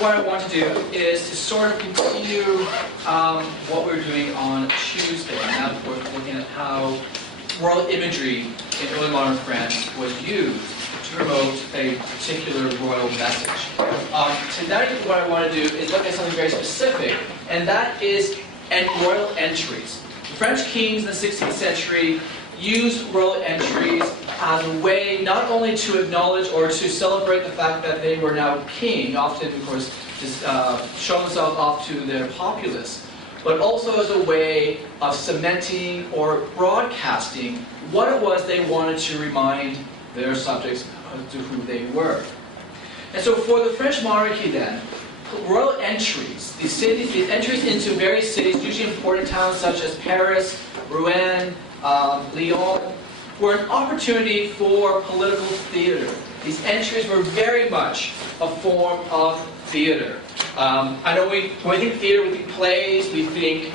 what I want to do is to sort of continue what we were doing on Tuesday. And that, of course, looking at how royal imagery in early modern France was used to promote a particular royal message. Tonight, what I want to do is look at something very specific, and that is royal entries. The French kings in the 16th century used royal entries as a way not only to acknowledge or to celebrate the fact that they were now king, often, of course, show themselves off to their populace, but also as a way of cementing or broadcasting what it was they wanted to remind their subjects to who they were. And so for the French monarchy then, royal entries, these entries into various cities, usually important towns such as Paris, Rouen, Lyon, were an opportunity for political theater. These entries were very much a form of theater. I know when we think theater, we think plays, we think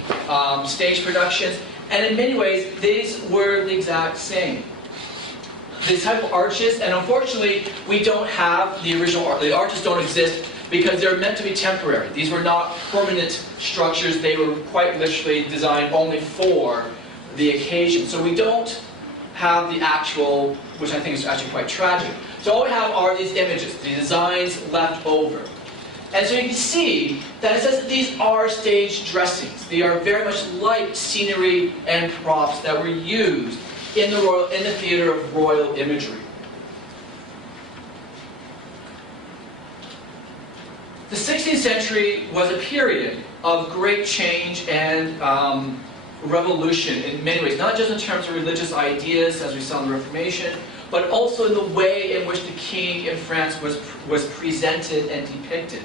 stage productions, and in many ways, these were the exact same. These type of arches, and unfortunately, we don't have the original art. The arches don't exist because they're meant to be temporary. These were not permanent structures. They were quite literally designed only for the occasion. So we don't have the actual, which I think is actually quite tragic. So all we have are these images, the designs left over. And so you can see that it says that these are stage dressings. They are very much like scenery and props that were used in the theater of royal imagery. The 16th century was a period of great change and revolution in many ways, not just in terms of religious ideas, as we saw in the Reformation, but also in the way in which the king in France was presented and depicted.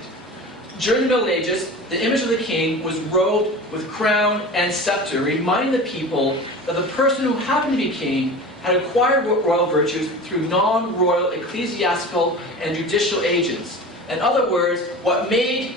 During the Middle Ages, the image of the king was robed with crown and scepter, reminding the people that the person who happened to be king had acquired royal virtues through non-royal ecclesiastical and judicial agents. In other words, what made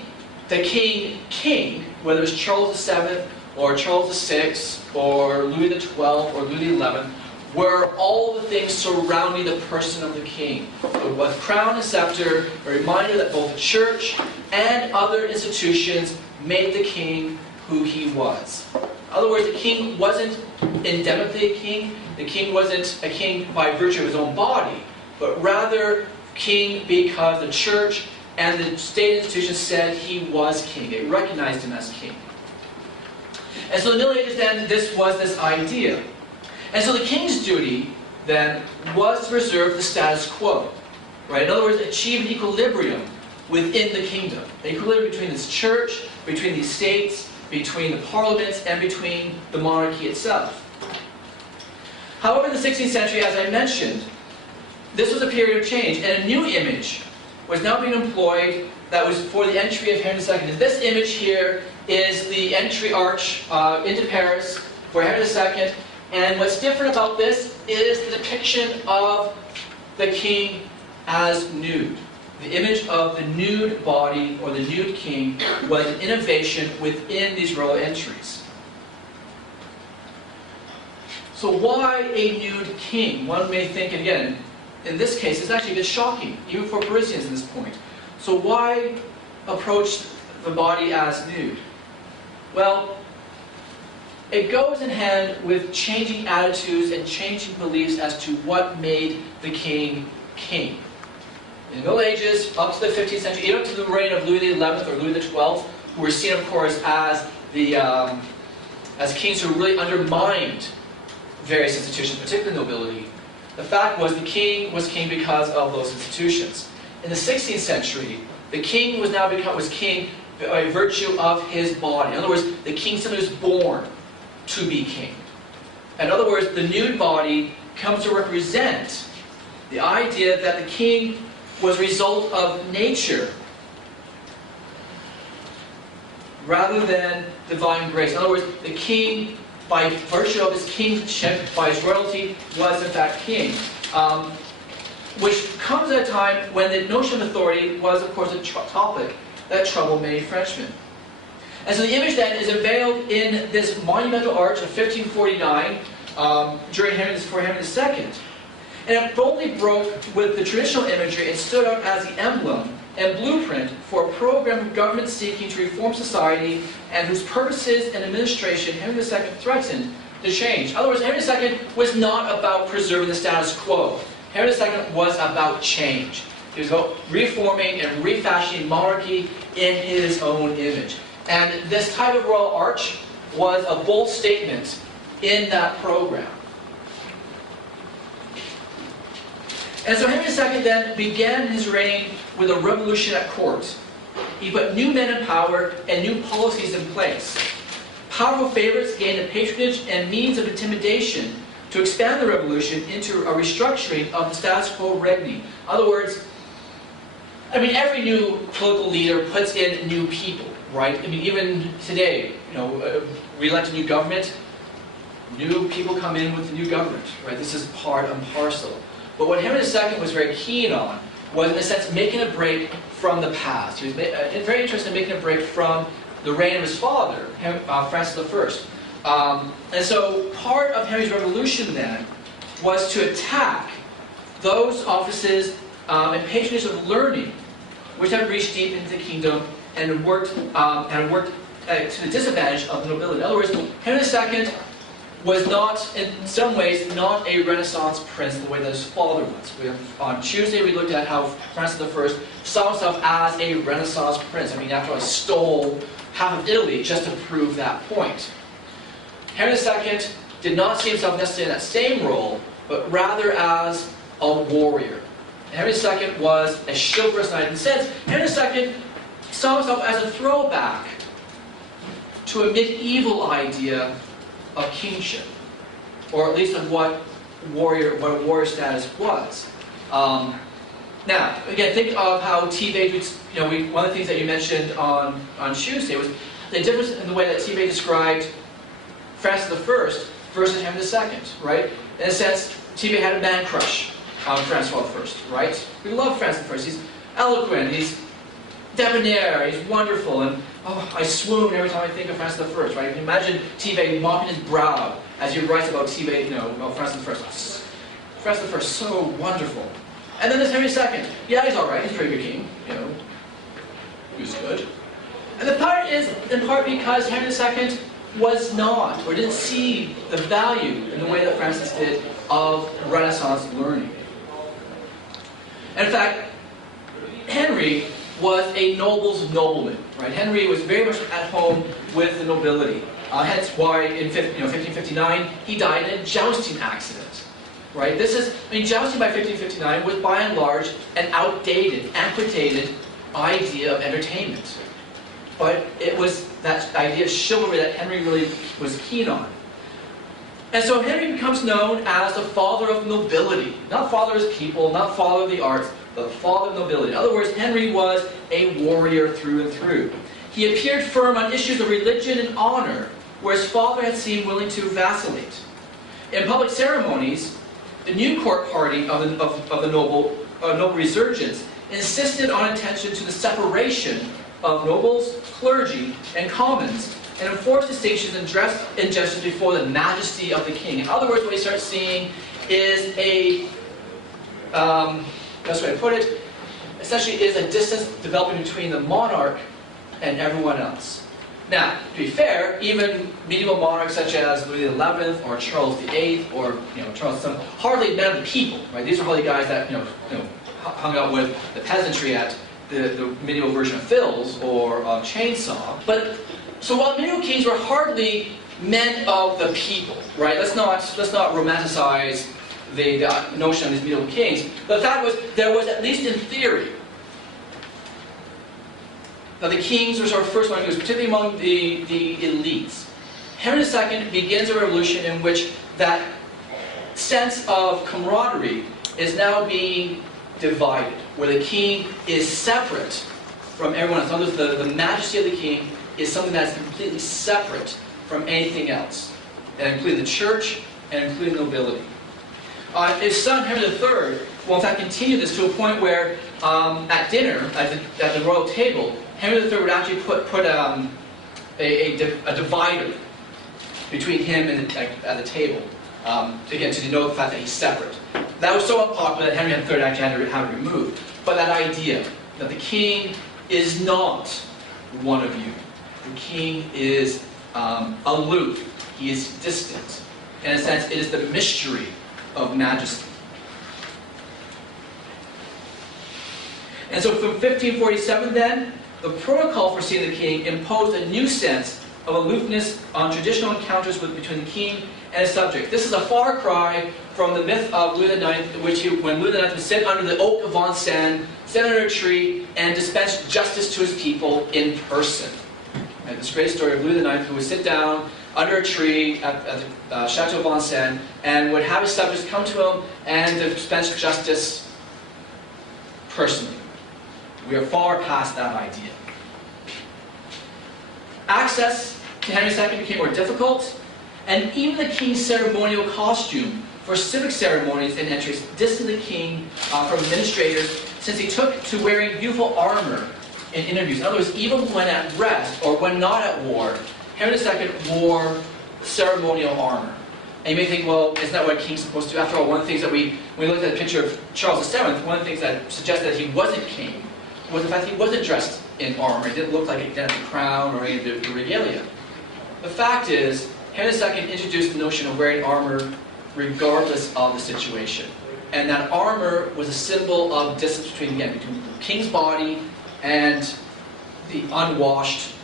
the king king, whether it was Charles VII or Charles VI or Louis XII or Louis XI, were all the things surrounding the person of the king. So with crown and scepter, a reminder that both the church and other institutions made the king who he was. In other words, the king wasn't endemically a king. The king wasn't a king by virtue of his own body, but rather king because the church and the state institutions said he was king. They recognized him as king. And so in the Middle Ages then, this was this idea. And so the king's duty then was to preserve the status quo. Right? In other words, achieve an equilibrium within the kingdom. An equilibrium between this church, between the states, between the parliaments, and between the monarchy itself. However, in the 16th century, as I mentioned, this was a period of change, and a new image was now being employed that was for the entry of Henri II. And this image here is the entry arch into Paris for Henri II. And what's different about this is the depiction of the king as nude. The image of the nude body, or the nude king, was an innovation within these royal entries. So why a nude king? One may think, again, in this case, it's actually a bit shocking, even for Parisians at this point. So why approach the body as nude? Well, it goes in hand with changing attitudes and changing beliefs as to what made the king king. In the Middle Ages, up to the 15th century, even up to the reign of Louis XI or Louis XII, who were seen, of course, as kings who really undermined various institutions, particularly nobility. The fact was the king was king because of those institutions. In the 16th century, the king was king by virtue of his body. In other words, the king simply was born to be king. In other words, the nude body comes to represent the idea that the king was a result of nature rather than divine grace. In other words, the king, by virtue of his kingship, by his royalty, was in fact king. Which comes at a time when the notion of authority was, of course, a topic that troubled many Frenchmen. And so the image then is unveiled in this monumental arch of 1549 during Henry II. And it boldly broke with the traditional imagery and stood out as the emblem and blueprint for program of government seeking to reform society and whose purposes and administration Henry II threatened to change. In other words, Henry II was not about preserving the status quo. Henry II was about change. He was about reforming and refashioning monarchy in his own image. And this type of royal arch was a bold statement in that program. And so Henry II then began his reign with a revolution at court. He put new men in power and new policies in place. Powerful favorites gained a patronage and means of intimidation to expand the revolution into a restructuring of the status quo regni. In other words, I mean, every new political leader puts in new people, right? I mean, even today, we elect a new government, new people come in with the new government, right? This is part and parcel. But what Henry II was very keen on was, in a sense, making a break from the past. He was very interested in making a break from the reign of his father, Francis I. And so part of Henry's revolution then was to attack those offices and patronage of learning which had reached deep into the kingdom and worked to the disadvantage of the nobility. In other words, Henry II was not, in some ways, not a Renaissance prince the way that his father was. On Tuesday we looked at how Francis I saw himself as a Renaissance prince. I mean, after all, he stole half of Italy just to prove that point. Henry II did not see himself necessarily in that same role, but rather as a warrior. Henry II was a chivalrous knight. In a sense, Henry II saw himself as a throwback to a medieval idea of kingship, or at least of what warrior status was. Now, again, think of how T-Bage, one of the things that you mentioned on Tuesday was the difference in the way that T-Bage described Francis I versus Henry II, right? In a sense, T-Bage had a man crush on Francois I, right? We love Francis I. He's eloquent, he's debonair, he's wonderful, and I swoon every time I think of Francis I, right? You can imagine T-Bage mopping his brow as he writes about T-Bage, about Francis I. Francis I, so wonderful. And then there's Henry II. Yeah, he's alright, he's a pretty good king, he was good. And the part is, in part, because Henry II was not, or didn't see the value in the way that Francis did of Renaissance learning. And in fact, Henry was a noble's nobleman, right? Henry was very much at home with the nobility. Hence why in 1559 he died in a jousting accident, right? Jousting by 1559 was by and large an outdated, antiquated idea of entertainment. But it was that idea of chivalry that Henry really was keen on. And so Henry becomes known as the father of nobility. Not father of his people, not father of the arts, but father of nobility. In other words, Henry was a warrior through and through. He appeared firm on issues of religion and honor, where his father had seemed willing to vacillate. In public ceremonies, the new court party of the noble resurgence insisted on attention to the separation of nobles, clergy, and commons, and enforced distinctions and gestures before the majesty of the king. In other words, what you start seeing is best way to put it, essentially is a distance developing between the monarch and everyone else. Now, to be fair, even medieval monarchs such as Louis XI or Charles VIII or Charles VII hardly met the people, right? These are hardly guys that hung out with the peasantry at the medieval version of Phil's or Chainsaw. But so while medieval kings were hardly men of the people, right? Let's not romanticize the notion of these medieval kings. But the fact was, there was, at least in theory, that the kings were sort of first among, particularly among the elites. Henry II begins a revolution in which that sense of camaraderie is now being divided, where the king is separate from everyone else. In other words, the majesty of the king is something that's completely separate from anything else, and including the church and including nobility. His son, Henri III, will in fact continue this to a point where at dinner, at the royal table, Henry III would actually put a divider between him and at the table, to denote the fact that he's separate. That was so unpopular that Henry III actually had to have it removed. But that idea that the king is not one of you. The king is aloof. He is distant. In a sense, it is the mystery of majesty. And so from 1547 then, the protocol for seeing the king imposed a new sense of aloofness on traditional encounters between the king and his subject. This is a far cry from the myth of Louis IX, when Louis IX would sit under the oak of Vincennes, sit under a tree, and dispense justice to his people in person. And this great story of Louis IX, who would sit down under a tree at the Chateau of Vincennes and would have his subjects come to him and dispense justice personally. We are far past that idea. Access to Henry II became more difficult, and even the king's ceremonial costume for civic ceremonies and entries distanced the king from administrators, since he took to wearing beautiful armor in interviews. In other words, even when at rest or when not at war, Henry II wore ceremonial armor. And you may think, well, isn't that what a king's supposed to do? After all, one of the things that when we looked at the picture of Charles VII, one of the things that suggested that he wasn't king was the fact that he wasn't dressed in armor. It didn't look like he had a crown or any of the regalia. The fact is, Henry II introduced the notion of wearing armor regardless of the situation. And that armor was a symbol of distance between the king's body and the unwashed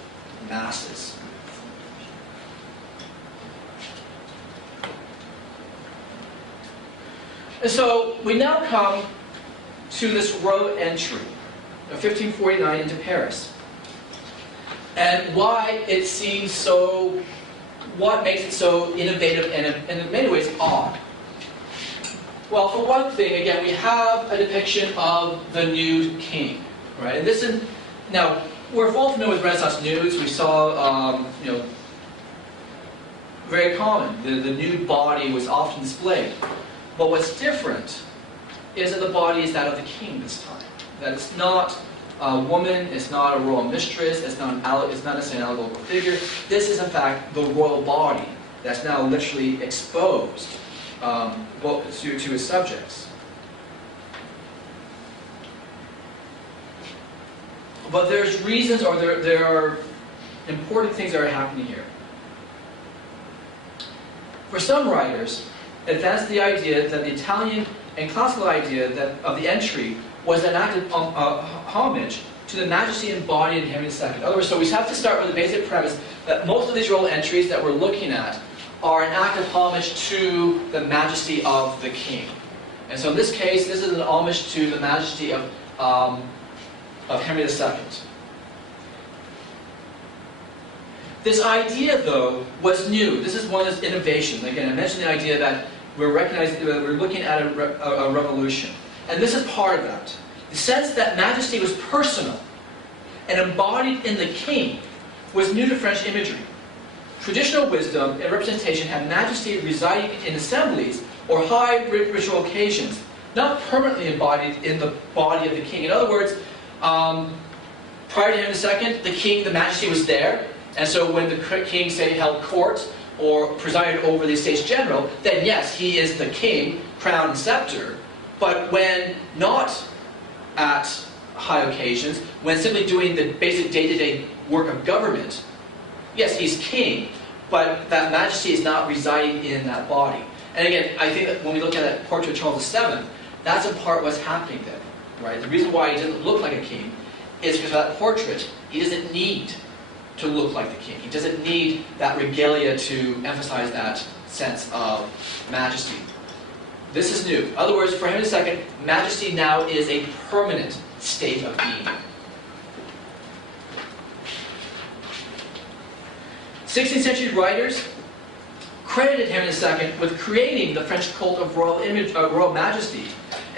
masses. And so we now come to this royal entry of 1549 into Paris. And why it seems so, what makes it so innovative and in many ways odd? Well, for one thing, again, we have a depiction of the nude king, right? And this is, now, we're all familiar with Renaissance nudes. We saw, very common. The nude body was often displayed. But what's different is that the body is that of the king this time. That it's not a woman, it's not a royal mistress, it's not necessarily an allegorical figure. This is, in fact, the royal body that's now literally exposed to his subjects. But there's reasons, or there are important things that are happening here. For some writers, advance the idea that the Italian and classical idea of the entry was an act of homage to the majesty embodied in Henry II. In other words, so we have to start with the basic premise that most of these royal entries that we're looking at are an act of homage to the majesty of the king. And so in this case, this is an homage to the majesty of Henry II. This idea, though, was new. This is one of those innovations. Again, I mentioned the idea that we're recognizing that we're looking at a revolution. And this is part of that. The sense that majesty was personal and embodied in the king was new to French imagery. Traditional wisdom and representation had majesty residing in assemblies or high ritual occasions, not permanently embodied in the body of the king. In other words, prior to Henry II, the king, the majesty was there, and so when the king, say, held court or presided over the Estates General, then yes, he is the king, crown and scepter. But when not at high occasions, when simply doing the basic day-to-day work of government, yes, he's king, but that majesty is not residing in that body. And again, I think that when we look at that portrait of Charles VII, that's in part what's happening there, right? The reason why he doesn't look like a king is because of that portrait. He doesn't need to look like the king. He doesn't need that regalia to emphasize that sense of majesty. This is new. In other words, for Henry II, majesty now is a permanent state of being. 16th century writers credited Henry II with creating the French cult of royal majesty,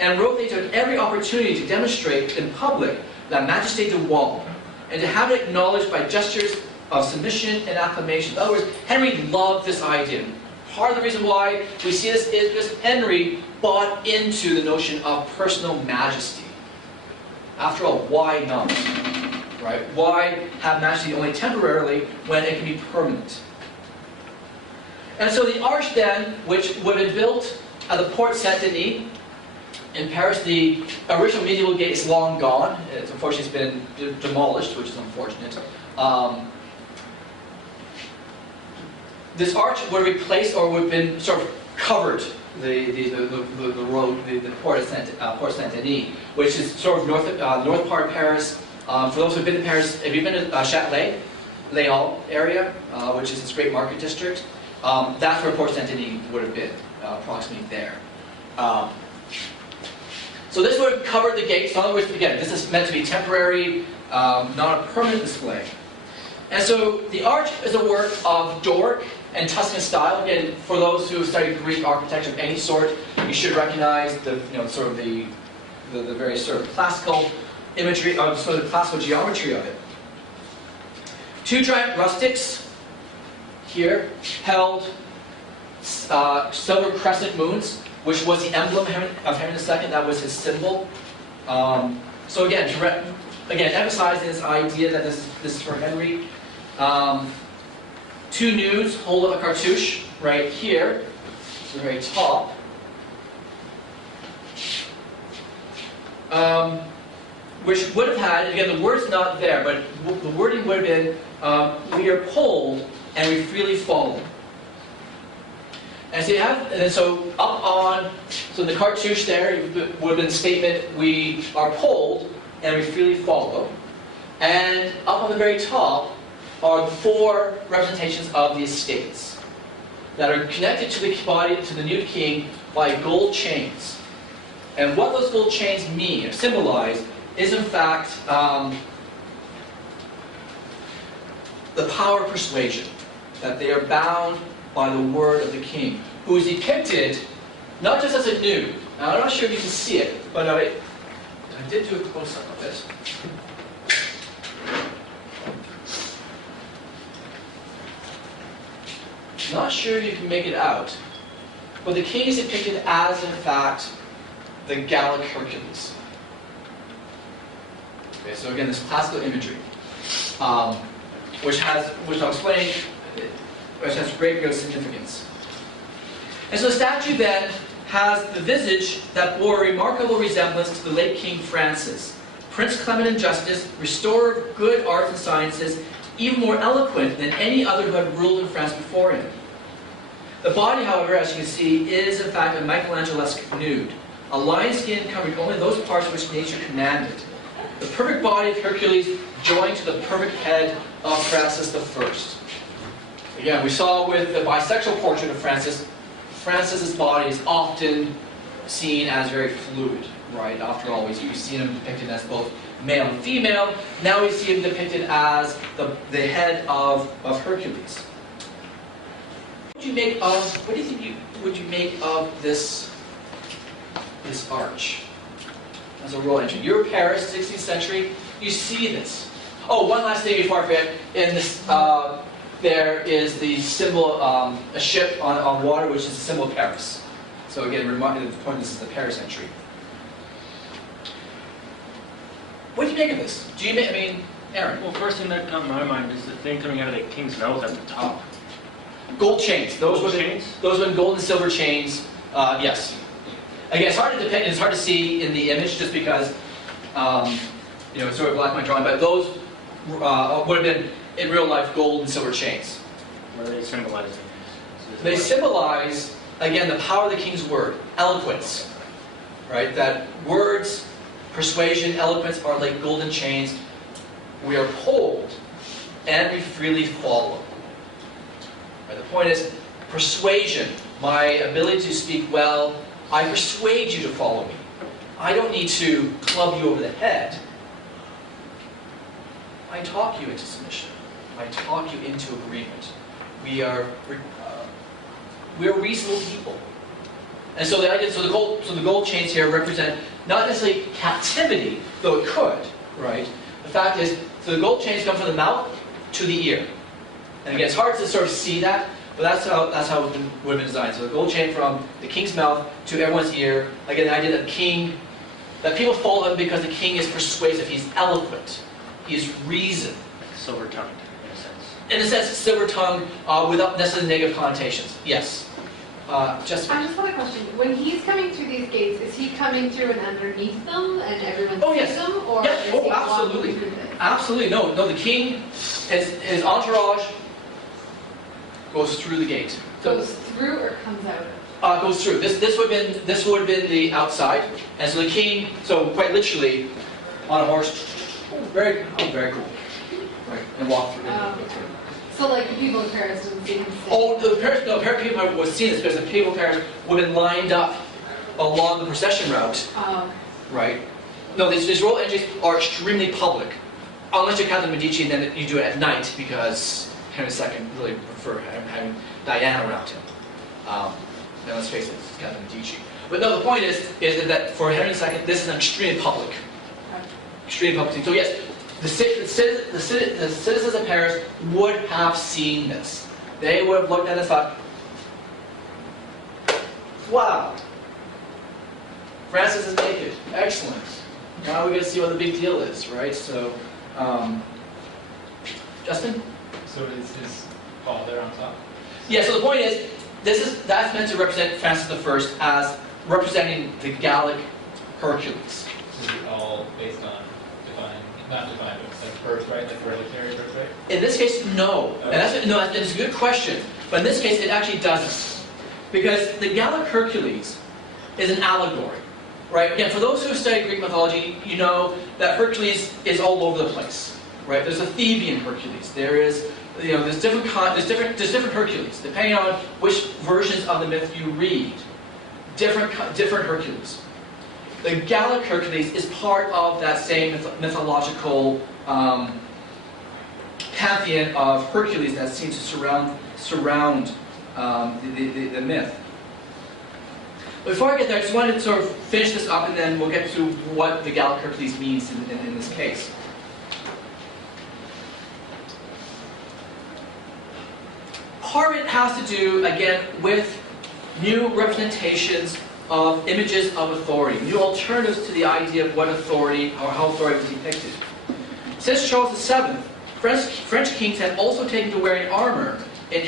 and wrote they took every opportunity to demonstrate in public la majesté du roi, and to have it acknowledged by gestures of submission and acclamation. In other words, Henry loved this idea. Part of the reason why we see this is because Henry bought into the notion of personal majesty. After all, why not? Right? Why have majesty only temporarily when it can be permanent? And so the arch then, which would have been built at the Porte Saint-Denis, In Paris, the original medieval gate is long gone. Unfortunately, it's been demolished, which is unfortunate. This arch would have replaced or would have been sort of covered the road, the Port Saint-Denis, which is sort of north part of Paris. For those who've been to Paris, have you been to Châtelet, Léon area, which is this great market district? That's where Port Saint-Denis would have been, approximately there. So this would have covered the gates. In other words, again, this is meant to be temporary, not a permanent display. And so the arch is a work of Doric and Tuscan style. Again, for those who study Greek architecture of any sort, you should recognize the sort of the very sort of classical imagery, sort of the classical geometry of it. Two giant rustics here held silver crescent moons, which was the emblem of Henri II. That was his symbol. So again, emphasizing this idea that this is for Henri. Two nudes hold up a cartouche right here, the very top. Which would have had, again, the word's not there, but the wording would have been, we are pulled and we freely follow. And so you have, and then so up on, so the cartouche there would have been the statement, we are pulled and we freely follow. And up on the very top are the four representations of the estates that are connected to the body, to the new king, by gold chains. And what those gold chains mean, or symbolize, is in fact the power of persuasion, that they are bound by the word of the king, who is depicted not just as a nude. Now, I'm not sure if you can see it, but I did do a close-up of it. Not sure if you can make it out, but the king is depicted as, in fact, the Gallic Hercules. Okay, so again, this classical imagery, which I'll explain, which has great significance. And so the statue then has the visage that bore a remarkable resemblance to the late King Francis, Prince Clement in justice, restorer of good arts and sciences, even more eloquent than any other who had ruled in France before him. The body, however, as you can see, is in fact a Michelangelesque nude, a lion skin covering only those parts which nature commanded. The perfect body of Hercules joined to the perfect head of Francis I. Again, we saw with the bisexual portrait of Francis, Francis's body is often seen as very fluid, right? After all, we've seen him depicted as both male and female. Now we see him depicted as the head of Hercules. What do you think would you make of this arch as a royal entry? You're in Paris, 16th century. You see this. Oh, one last thing before I forget. In this, there is the symbol, a ship on water, which is the symbol of Paris. So again, reminding the point, this is the Paris entry. What do you make of this? Do you make? I mean, Aaron. Well, first thing that comes to my mind is the thing coming out of the king's mouth at the top. Gold chains. Those were gold and silver chains. Yes. Again, it's hard to depict. It's hard to see in the image just because it's sort of black and white drawing. But those would have been in real life gold and silver chains. What are they symbolizing? They symbolize, again, the power of the king's word, eloquence. Right? That words, persuasion, eloquence are like golden chains. We are pulled and we freely follow. Right? The point is persuasion, my ability to speak well. I persuade you to follow me. I don't need to club you over the head. I talk you into submission. I talk you into agreement. We are reasonable people. And so the idea, so the gold chains here represent not necessarily captivity, though it could, right? The fact is, so the gold chains come from the mouth to the ear. And again, it's hard to sort of see that, but that's how it would have been designed. So the gold chain from the king's mouth to everyone's ear. Again, the idea that people follow him because the king is persuasive. He's eloquent. He is reason. Silver-tongued, in a sense. In a sense, silver-tongued without necessarily negative connotations. Yes. Just. I just have a question. When he's coming through these gates, is he coming through and underneath them, and everyone Oh, sees yes. them, or Yes. is Oh, he absolutely. walking through this? Absolutely. No. The king, his entourage goes through the gate. So, Goes through or comes out of? goes through. This would have been the outside, and so the king, so quite literally, on a horse, very cool, right, and walk through. So like the people in Paris didn't see him. Oh, the Paris people was seeing this because the people in Paris would have been lined up along the procession route, right? No, these royal entries are extremely public, unless you're Catherine Medici, and then you do it at night because Henry II really preferred having Diana around him. And let's face it, it's Catherine Medici. But no, the point is that for Henry II, this is an extremely public thing. So yes, the citizens of Paris would have seen this. They would have looked at it and thought, wow, Francis is naked. Excellent. Now we get to see what the big deal is, right? So, Justin? So is his father on top? Yeah, so the point is, that's meant to represent Francis I as representing the Gallic Hercules. So is it all based on not divine, but like birthright, like hereditary birthright? In this case, no. Okay. And that's a good question. But in this case, it actually doesn't. Because the Gallic Hercules is an allegory. Right? Again, for those who study Greek mythology, you know that Hercules is all over the place. Right? There's a Theban Hercules. There's different Hercules, depending on which versions of the myth you read. Different Hercules. The Gallic Hercules is part of that same mythological pantheon of Hercules that seems to surround the myth. Before I get there, I just wanted to sort of finish this up, and then we'll get to what the Gallic Hercules means in this case. Part of it has to do, again, with new representations of images of authority, new alternatives to the idea of what authority, or how authority was depicted. Since Charles VII, French kings had also taken to wearing armor in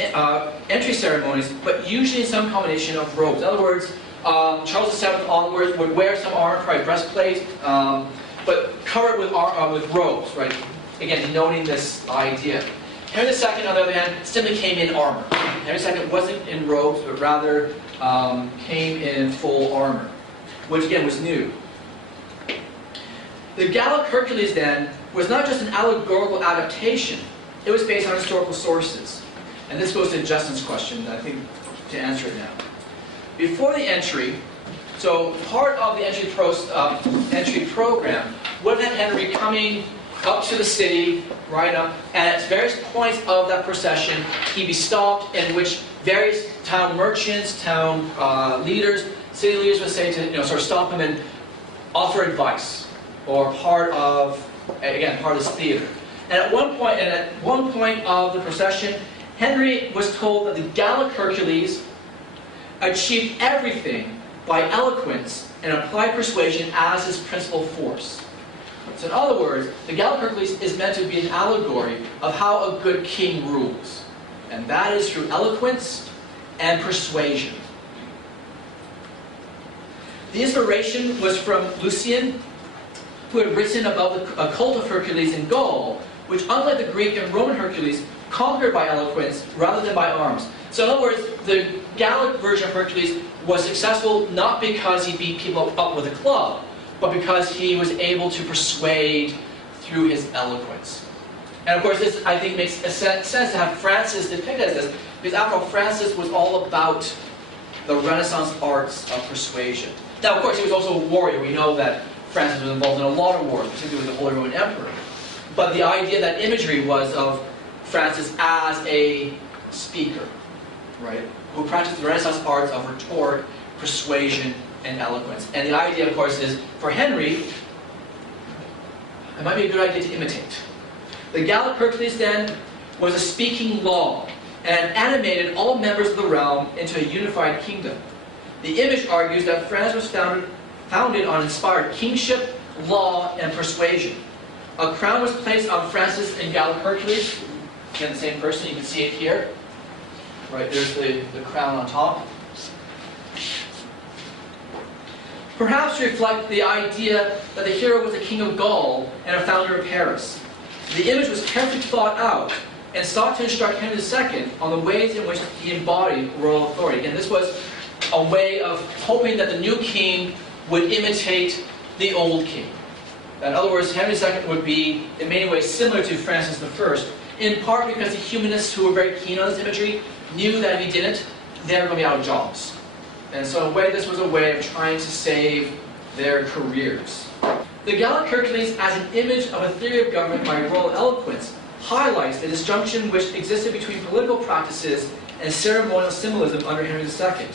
entry ceremonies, but usually in some combination of robes. In other words, Charles VII onwards would wear some armor, probably breastplate, but cover it with robes, right? Again, denoting this idea. Henry II, on the other hand, simply came in armor. Henry II wasn't in robes, but rather came in full armor, which again was new. The Gallic Hercules then was not just an allegorical adaptation, it was based on historical sources. And this goes to Justin's question, I think, to answer it now. Before the entry, so part of the entry program would have had Henry coming up to the city, right up, and at various points of that procession, he'd be stopped, in which various town merchants, town leaders, city leaders would say to, sort of stop him and offer advice, or part of this theater. And at one point of the procession, Henry was told that the Gallic Hercules achieved everything by eloquence and applied persuasion as his principal force. So in other words, the Gallic Hercules is meant to be an allegory of how a good king rules. And that is through eloquence and persuasion. The inspiration was from Lucian, who had written about a cult of Hercules in Gaul, which, unlike the Greek and Roman Hercules, conquered by eloquence rather than by arms. So in other words, the Gallic version of Hercules was successful not because he beat people up with a club, but because he was able to persuade through his eloquence. And of course, this, I think, makes sense to have Francis depicted as this, because after all, Francis was all about the Renaissance arts of persuasion. Now, of course, he was also a warrior. We know that Francis was involved in a lot of wars, particularly with the Holy Roman Emperor. But the idea, that imagery was of Francis as a speaker, right, who practiced the Renaissance arts of rhetoric, persuasion, and eloquence. And the idea, of course, is for Henry, it might be a good idea to imitate. The Gallic Hercules, then, was a speaking law and animated all members of the realm into a unified kingdom. The image argues that France was founded on inspired kingship, law, and persuasion. A crown was placed on Francis and Gallic Hercules. Again, the same person, you can see it here. Right, there's the crown on top. perhaps to reflect the idea that the hero was the king of Gaul and a founder of Paris. The image was carefully thought out and sought to instruct Henry II on the ways in which he embodied royal authority. Again, this was a way of hoping that the new king would imitate the old king. In other words, Henry II would be, in many ways, similar to Francis I, in part because the humanists who were very keen on this imagery knew that if he didn't, they were going to be out of jobs. And so in a way, this was a way of trying to save their careers. The Gallic Hercules as an image of a theory of government by royal eloquence highlights the disjunction which existed between political practices and ceremonial symbolism under Henry II.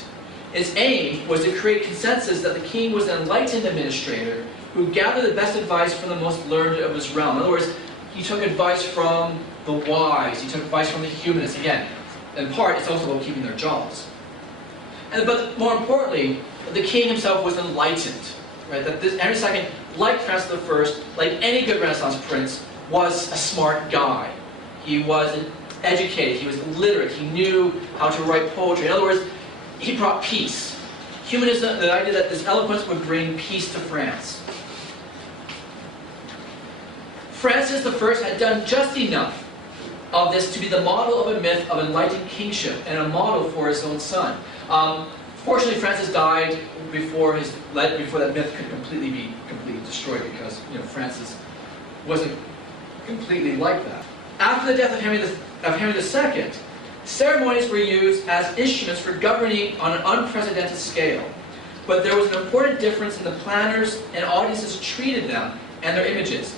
Its aim was to create consensus that the king was an enlightened administrator who gathered the best advice from the most learned of his realm. In other words, he took advice from the wise, he took advice from the humanists. Again, in part, it's also about keeping their jobs. But more importantly, the king himself was enlightened. Right? That Henry II, like Francis I, like any good Renaissance prince, was a smart guy. He was educated, he was literate, he knew how to write poetry. In other words, he brought peace. Humanism, the idea that this eloquence would bring peace to France. Francis I had done just enough of this to be the model of a myth of enlightened kingship and a model for his own son. Fortunately, Francis died before that myth could be completely destroyed, because Francis wasn't completely like that. After the death of Henry II, ceremonies were used as instruments for governing on an unprecedented scale. But there was an important difference in the planners and audiences treated them and their images,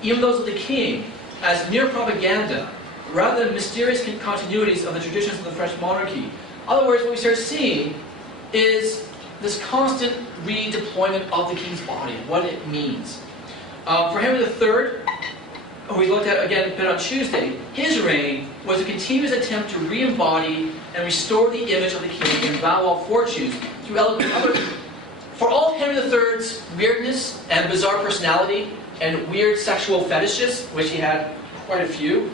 even those of the king, as mere propaganda, rather than mysterious continuities of the traditions of the French monarchy. In other words, what we start seeing is this constant redeployment of the king's body, what it means. For Henry III, who we looked at again a bit on Tuesday, his reign was a continuous attempt to re-embody and restore the image of the king in Valois fortunes through eloquence. For all Henry III's weirdness and bizarre personality and weird sexual fetishes, which he had quite a few,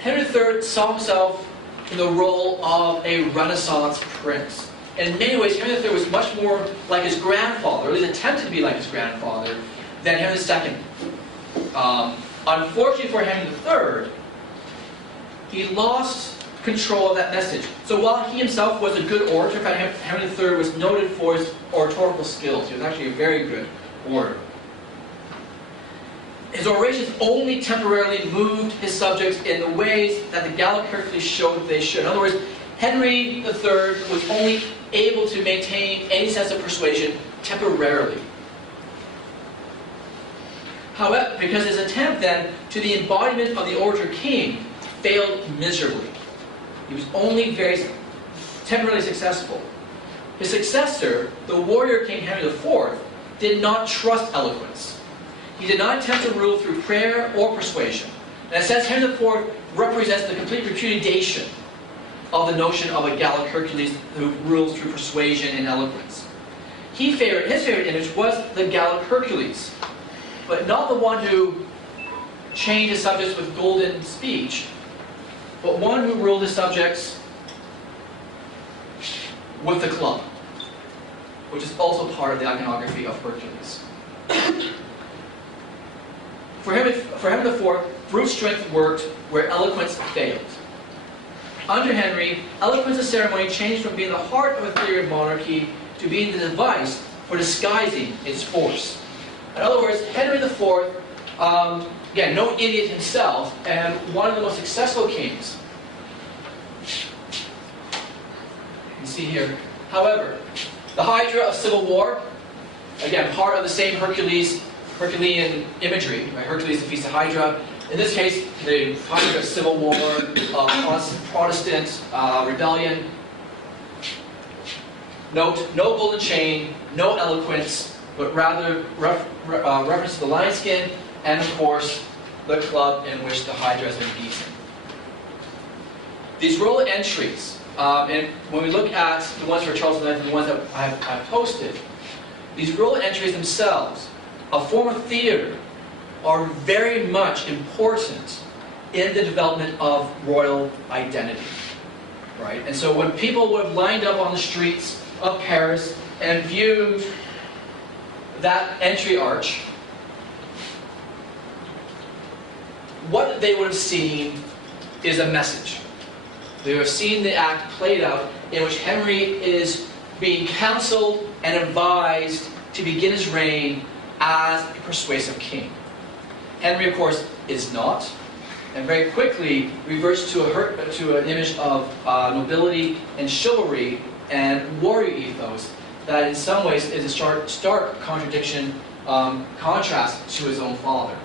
Henry III saw himself in the role of a Renaissance prince. In many ways, Henry III was much more like his grandfather, or at least attempted to be like his grandfather, than Henry II. Unfortunately for Henry III, he lost control of that message. So while he himself was a good orator, in fact, Henry III was noted for his oratorical skills. He was actually a very good orator. His orations only temporarily moved his subjects in the ways that the Gallic Hercules showed they should. In other words, Henry III was only able to maintain any sense of persuasion temporarily. However, because his attempt then to the embodiment of the orator king failed miserably. He was only very temporarily successful. His successor, the warrior king Henry IV, did not trust eloquence. He did not attempt to rule through prayer or persuasion. And it says Henry IV represents the complete repudiation of the notion of a Gallic Hercules who rules through persuasion and eloquence. His favorite image was the Gallic Hercules, but not the one who chained his subjects with golden speech, but one who ruled his subjects with the club, which is also part of the iconography of Hercules. For Henry IV, brute strength worked where eloquence failed. Under Henry, eloquence and ceremony changed from being the heart of a theory of monarchy to being the device for disguising its force. In other words, Henry IV, again, no idiot himself, and one of the most successful kings. You see here. However, the Hydra of civil war, again, part of the same Herculean imagery. Right? Hercules defeats the Hydra. In this case, the Hydra of civil war, Protestant rebellion. Note, no golden chain, no eloquence, but rather reference to the lion skin, and of course, the club in which the Hydra has been beaten. These royal entries, and when we look at the ones for Charles IX and the ones that I've posted, these royal entries themselves, a form of theater, are very much important in the development of royal identity. Right? And so when people would have lined up on the streets of Paris and viewed that entry arch, what they would have seen is a message. They would have seen the act played out in which Henry is being counseled and advised to begin his reign as a persuasive king. Henry, of course, is not, and very quickly reverts to an image of nobility and chivalry and warrior ethos that in some ways is a stark contradiction, contrast to his own father.